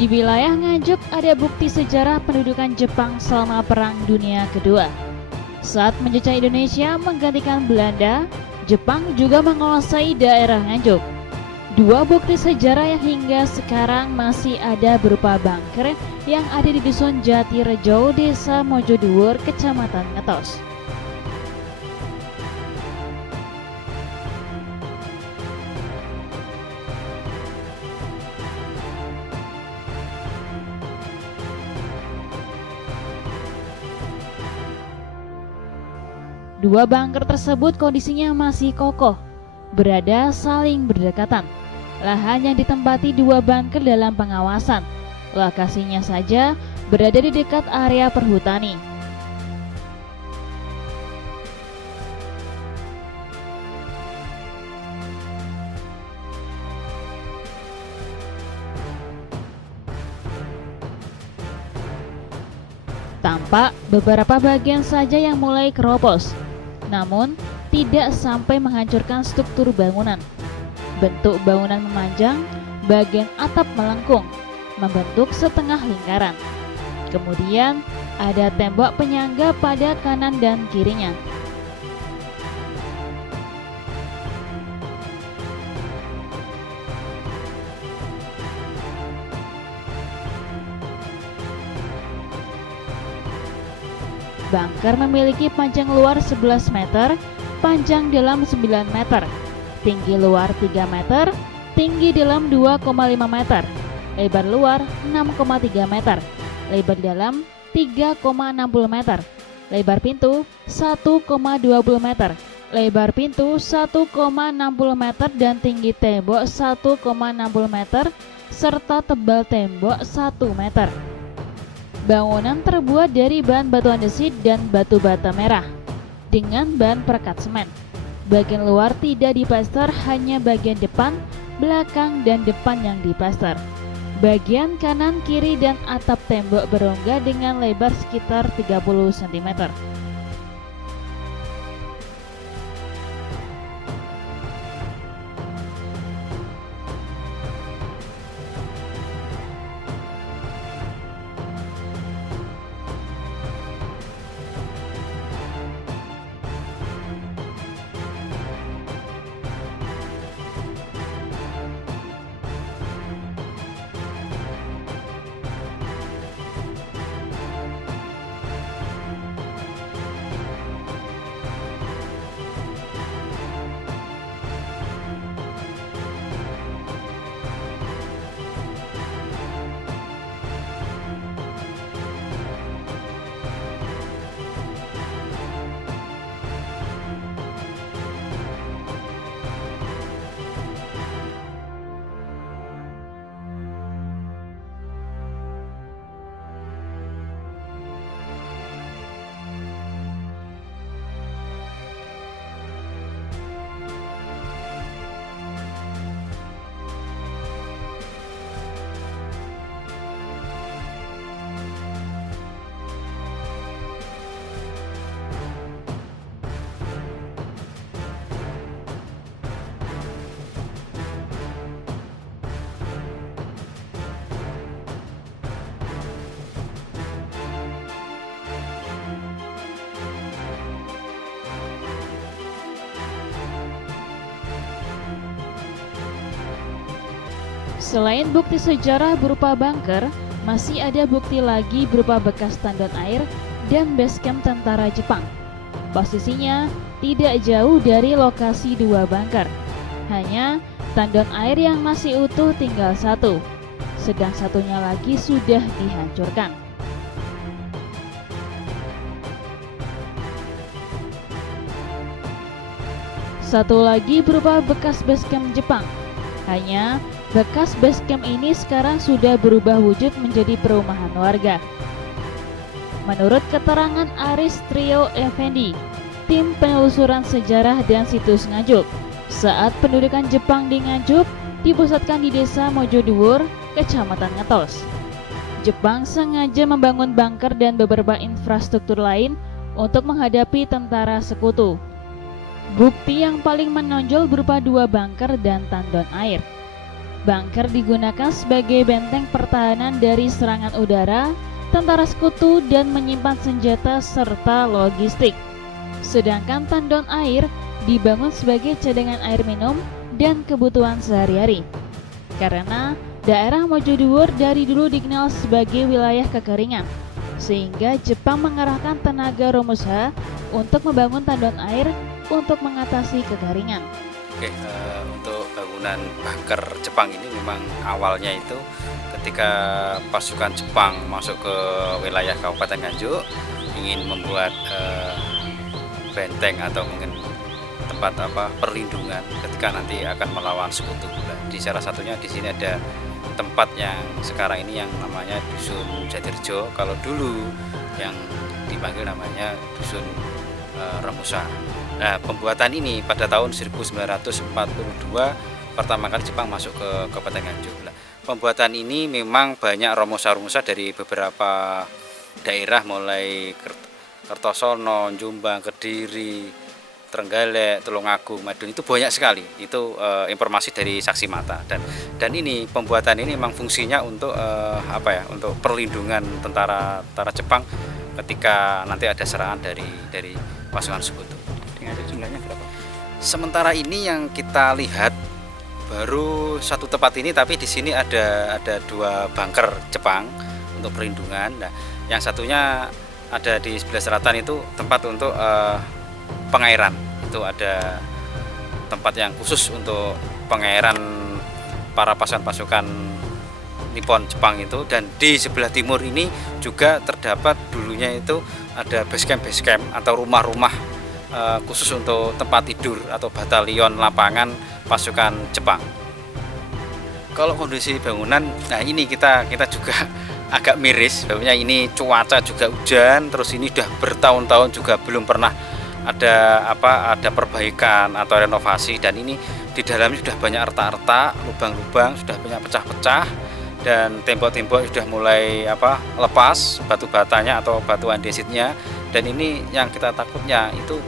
Di wilayah Nganjuk ada bukti sejarah pendudukan Jepang selama Perang Dunia Kedua. Saat menjajah Indonesia menggantikan Belanda, Jepang juga menguasai daerah Nganjuk. Dua bukti sejarah yang hingga sekarang masih ada berupa bunker yang ada di Dusun Jatirejo, Desa Mojodhuwur, Kecamatan Ngetos. Dua bunker tersebut kondisinya masih kokoh, berada saling berdekatan. Lahan yang ditempati dua bunker dalam pengawasan. Lokasinya saja berada di dekat area perhutani. Tampak beberapa bagian saja yang mulai keropos, namun tidak sampai menghancurkan struktur bangunan. Bentuk bangunan memanjang, bagian atap melengkung, membentuk setengah lingkaran. Kemudian ada tembok penyangga pada kanan dan kirinya. Bunker memiliki panjang luar 11 meter, panjang dalam 9 meter, tinggi luar 3 meter, tinggi dalam 2,5 meter, lebar luar 6,3 meter, lebar dalam 3,60 meter, lebar pintu 1,20 meter, lebar pintu 1,60 meter dan tinggi tembok 1,60 meter, serta tebal tembok 1 meter. Bangunan terbuat dari bahan batu andesit dan batu bata merah dengan bahan perekat semen. Bagian luar tidak diplester, hanya bagian depan, belakang, dan depan yang diplester. Bagian kanan, kiri, dan atap tembok berongga dengan lebar sekitar 30 cm. Selain bukti sejarah berupa bunker, masih ada bukti lagi berupa bekas tandon air dan basecamp tentara Jepang. Posisinya tidak jauh dari lokasi dua bunker. Hanya tandon air yang masih utuh tinggal satu, sedang satunya lagi sudah dihancurkan. Satu lagi berupa bekas basecamp Jepang. Hanya bekas basecamp ini sekarang sudah berubah wujud menjadi perumahan warga. Menurut keterangan Aris Trio Effendi, tim penelusuran sejarah dan situs Nganjuk, saat pendudukan Jepang di Nganjuk dipusatkan di Desa Mojodhuwur, Kecamatan Ngetos. Jepang sengaja membangun bunker dan beberapa infrastruktur lain untuk menghadapi tentara sekutu. Bukti yang paling menonjol berupa dua bunker dan tandon air. Bunker digunakan sebagai benteng pertahanan dari serangan udara, tentara sekutu, dan menyimpan senjata serta logistik. Sedangkan tandon air dibangun sebagai cadangan air minum dan kebutuhan sehari-hari. Karena daerah Mojodewur dari dulu dikenal sebagai wilayah kekeringan, sehingga Jepang mengerahkan tenaga Romusha untuk membangun tandon air untuk mengatasi kekeringan. Oke, untuk bangunan bunker Jepang ini memang awalnya itu ketika pasukan Jepang masuk ke wilayah Kabupaten Nganjuk ingin membuat benteng atau mungkin tempat perlindungan ketika nanti akan melawan sekutu. Di salah satunya di sini ada tempat yang sekarang ini yang namanya Dusun Jatirjo. Kalau dulu yang dipanggil namanya Dusun Romusha. Nah, pembuatan ini pada tahun 1942 pertama kali Jepang masuk ke Kabupaten Nganjuk. Pembuatan ini memang banyak Romusha dari beberapa daerah mulai Kertosono, Jombang, Kediri, Trenggalek, Tulungagung, Madiun, itu banyak sekali. Itu informasi dari saksi mata dan ini pembuatan ini memang fungsinya untuk untuk perlindungan tentara Jepang ketika nanti ada serangan dari pasukan sekutu. Jumlahnya berapa? Sementara ini yang kita lihat baru satu tempat ini, tapi di sini ada 2 bunker Jepang untuk perlindungan. Nah, yang satunya ada di sebelah selatan itu tempat untuk pengairan. Itu ada tempat yang khusus untuk pengairan para pasukan Nippon Jepang itu. Dan di sebelah timur ini juga terdapat dulunya itu ada base camp atau rumah-rumah khusus untuk tempat tidur atau batalion lapangan pasukan Jepang. Kalau kondisi bangunan, nah ini kita juga agak miris. Sebenarnya ini cuaca juga hujan, terus ini udah bertahun-tahun juga belum pernah ada perbaikan atau renovasi, dan ini di dalamnya sudah banyak retak-retak, lubang-lubang sudah banyak pecah-pecah, dan tembok-tembok sudah mulai lepas batu batanya atau batu andesitnya, dan ini yang kita takutnya itu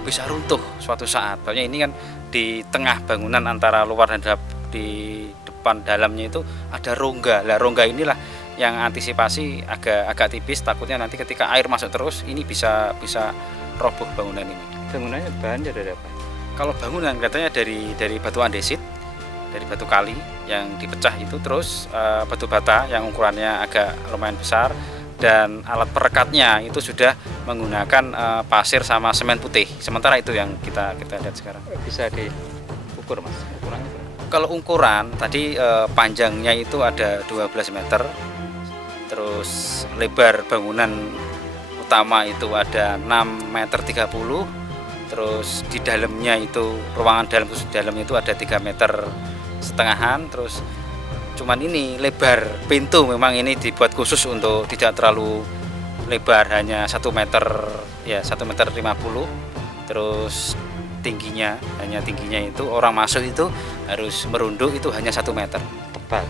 bisa runtuh suatu saat. Soalnya ini kan di tengah bangunan antara luar dan di depan dalamnya itu ada rongga. Lah rongga inilah yang antisipasi agak tipis, takutnya nanti ketika air masuk terus ini bisa roboh bangunan ini. Bangunannya bahannya dari apa? Kalau bangunan katanya dari batu andesit, dari batu kali yang dipecah itu, terus batu bata yang ukurannya agak lumayan besar, dan alat perekatnya itu sudah menggunakan pasir sama semen putih. Sementara itu yang kita lihat sekarang. Bisa diukur, Mas, ukurannya berapa? Kalau ukuran tadi panjangnya itu ada 12 meter, terus lebar bangunan utama itu ada 6,30 meter, terus di dalamnya itu ruangan khusus dalamnya itu ada 3,5 meter, terus cuman ini lebar pintu memang ini dibuat khusus untuk tidak terlalu lebar, hanya 1 meter ya, 1,50 meter, terus tingginya itu orang masuk itu harus merunduk itu hanya 1 meter. Tebal.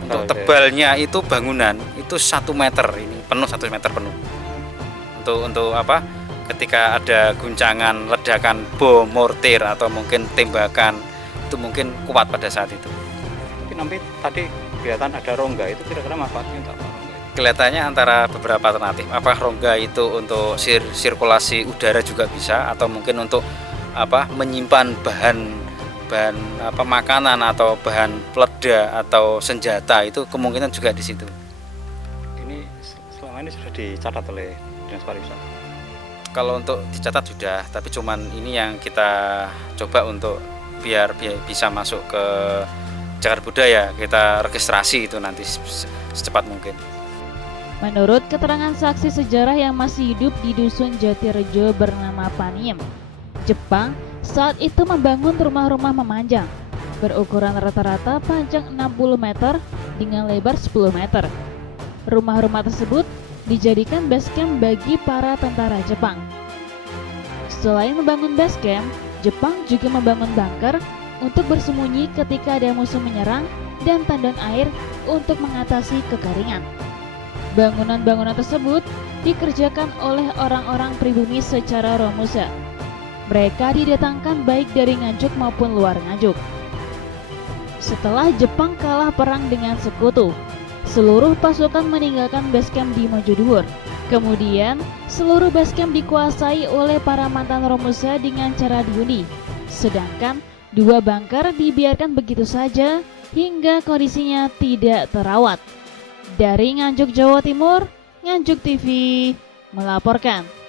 Untuk tebalnya itu bangunan itu 1 meter, ini penuh 1 meter penuh. Untuk ketika ada guncangan ledakan bom, mortir atau mungkin tembakan itu mungkin kuat pada saat itu. Tapi tadi kelihatan ada rongga, itu kira-kira manfaatnya untuk apa? Kelihatannya antara beberapa alternatif. Apakah rongga itu untuk sirkulasi udara juga bisa, atau mungkin untuk menyimpan bahan makanan atau bahan peledak atau senjata, itu kemungkinan juga di situ. Ini selama ini sudah dicatat oleh Dinas Pariwisata. Kalau untuk dicatat sudah, tapi cuman ini yang kita coba untuk biar bisa masuk ke Cagar Budaya, kita registrasi itu nanti secepat mungkin. Menurut keterangan saksi sejarah yang masih hidup di Dusun Jatirjo bernama Paniem, Jepang saat itu membangun rumah-rumah memanjang berukuran rata-rata panjang 60 meter dengan lebar 10 meter. Rumah-rumah tersebut dijadikan base camp bagi para tentara Jepang. Selain membangun base camp, Jepang juga membangun bunker untuk bersembunyi ketika ada musuh menyerang dan tandon air untuk mengatasi kekeringan. Bangunan-bangunan tersebut dikerjakan oleh orang-orang pribumi secara Romusha. Mereka didatangkan baik dari Nganjuk maupun luar Nganjuk. setelah Jepang kalah perang dengan sekutu. Seluruh pasukan meninggalkan basecamp di Mojodhur. Kemudian, seluruh basecamp dikuasai oleh para mantan Romusa dengan cara diundi. Sedangkan 2 bunker dibiarkan begitu saja hingga kondisinya tidak terawat. Dari Nganjuk, Jawa Timur, Nganjuk TV melaporkan.